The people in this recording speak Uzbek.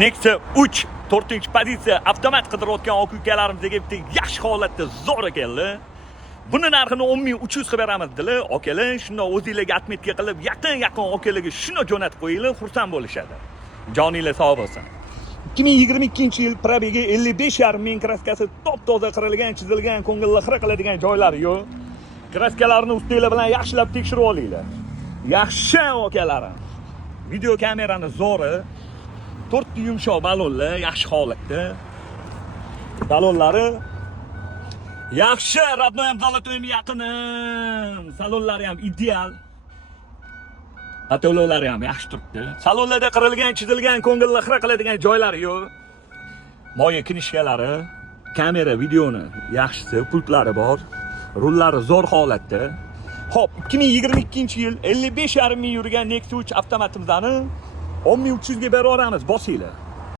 Nexia 3 4-pozitsiya avtomat qidirayotgan aka ukalarimizga bitta yaxshi holatda zo'r keldi. Buni narxini 10.300 qilib beramiz dedilar. Akalar, shunda o'zingizlarga atmetga qilib, yaqin akalarga shuni jo'natib qo'yinglar, xursand bo'lishadi. Joninglar sog' bo'lsin. 2022-yil probegi 55,5 ming kraskasi top-toza qirilgan, chizilgan, ko'ngilni xira qiladigan joylari yo'q. Kraskalarni ustinglar bilan yaxshilab tekshirib olinglar. Yaxshi akalarim. Video kamerani zo'ri, 4 yumshoq balonlar yaxshi holatda. Balonlari yaxshi, родной ham zolotoyim yaqinim. Salonlari ham ideal. Atololari ham yaxshi turibdi. Salonlarda qirilgan, chizilgan, ko'ngilni xira qiladigan joylari yo'q. Moya knishkalari, kamera, videoni yaxshisi, pultlari bor. Rullari zo'r holatda. Xo'p, 2022-yil 55,5 ming yurgan Nexia 3 avtomatimizni 10.300 ga beraveramiz, bosinglar.